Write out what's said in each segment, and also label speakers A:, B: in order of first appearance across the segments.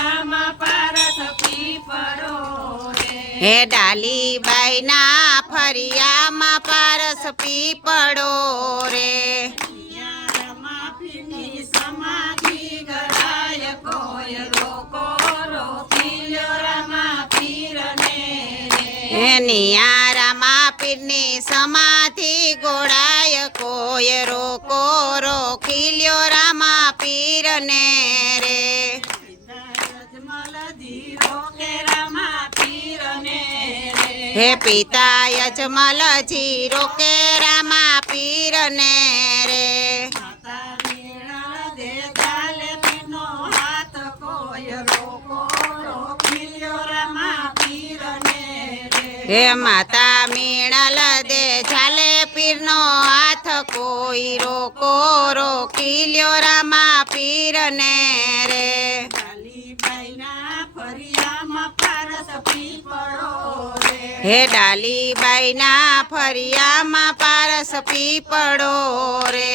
A: રામા ડાલી
B: બાઈ ના ફરિયામાં પારસ પીપળો રે.
A: નિયારામાં પીરની સમાધિ
B: ગોળાય કોઈ રોકો રોકીલ્યો રામા હે પિતા યજમલજી રોકે રામા પીરને રે.
A: રોકો
B: હે માતા મીણલ દે ઝાલે પીરનો હાથ, કોઈ રોકો રોકીલ્યો રામા પીરને રે.
A: રે
B: ડાલીબાઈ ના ફરિયામાં પારસ પીપળો રે.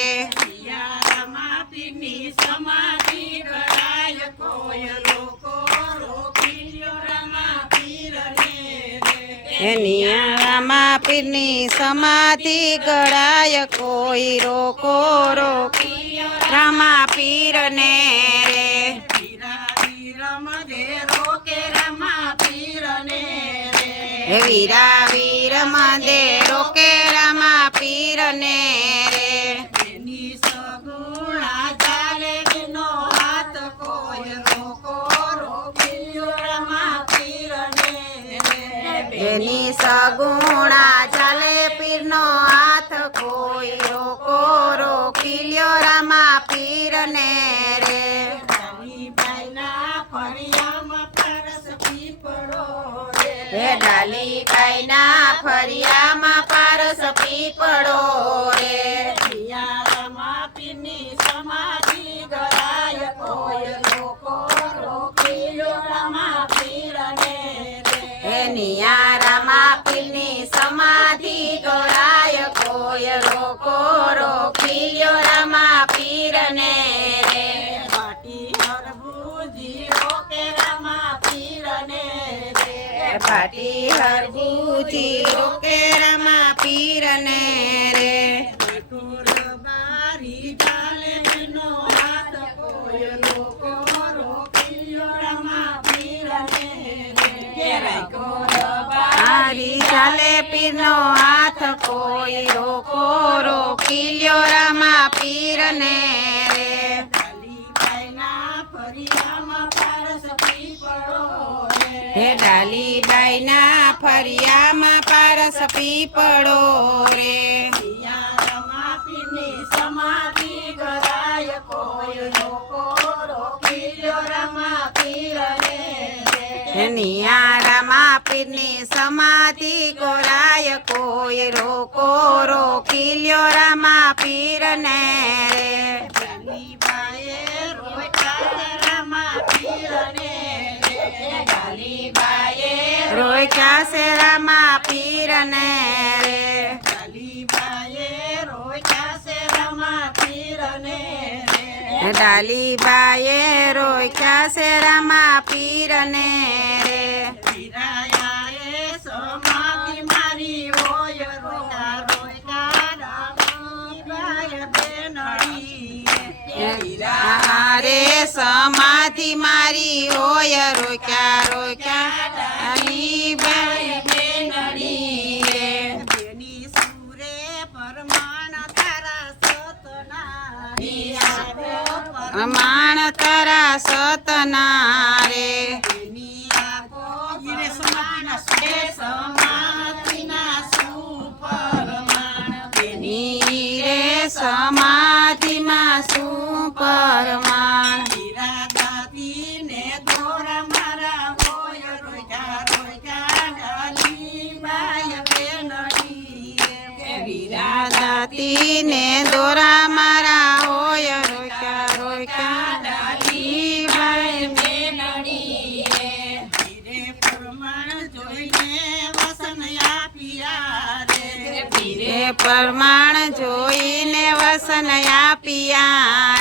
A: સમાધિ રામા પીરની
B: સમાધિ ગળાય કોઈ રોકો રોકી રામા પીરને રે.
A: દે
B: હે વીરા વીર મંદે રોકે રામા પીરને રે.
A: એની સગુણા ચાલે એનો હાથ કોઈ રોકો રોકીલ્યો રામા પીરને રે.
B: એની સગુણા
A: પીપળો રે. પિયારામાં પીરની સમાધિ ગરાય કોઈ રોકો રોકીલ્યો રામા પીરને રે
B: એની
A: પાટી હરબુજી રોકે રામા પીરને રે. બારી ચાલે એનો હાથ કોઈ રોકો રોકીલ્યો રામા પીરને રે. ઠાકોર
B: ચાલે પીરનો હાથ કોઈ રોકો રોકીલ્યો પીરને રે
A: કાલીબાઈના ફરિયામાં પારસ પીપળો
B: હે
A: રે
B: ડાલીબાઈના ફરિયામાં પારસ પીપળો રે.
A: સમાધિ ગરાય કોઈ રોકો રોકીલ્યો રામા પીરને
B: પીરની સમાધિ ગોરાય કોઈ રોકો રોકીલ્યો રામા પીરને રે.
A: કાલીબાઈએ રોક્યા છે રમા પીરને રે.
B: ડાલીબાઈએ રોક્યા છે રામા પીરને રે.
A: વીરાયાએ સમાધિ મારી હોય રોકા રોકા રામીબાઈ બેનડી
B: રે સમાધિ મારી હોય રોક્યા રોક્યા
A: પ્રમાણ તારા સતના
B: રે
A: બેની આકો ગીરે સમાધિના સુરે સમાધિના સુપરમાણ બેની
B: નીરે સમાધિમાં શું પરમાણ
A: હીરા દાતીને દોરા પ્રમાણ જોઈને વસન આપ્યા.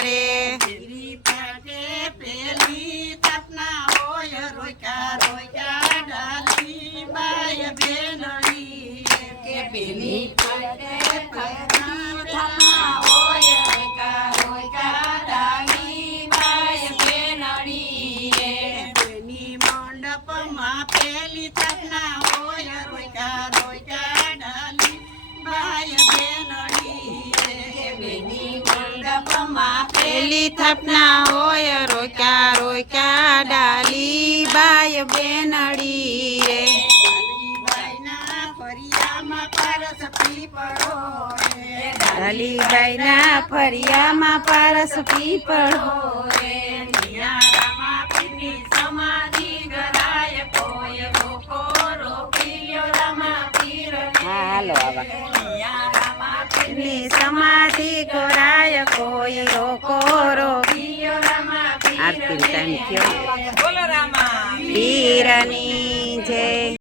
A: પેલી થપના હોય રોક્યા રોક્યા ડાલી બાય બેનડી
B: રે.
A: રે.
B: ડાલીબાઈના ફરિયામાં પારસ પીપળો
A: રમા પીર
B: હાલો આવા. સમાધિ કોઈ રોકો રો
A: પીયો રમા પીર
B: આરતી ટાઈમ થયો
A: બોલો રામા.
B: પીરની જય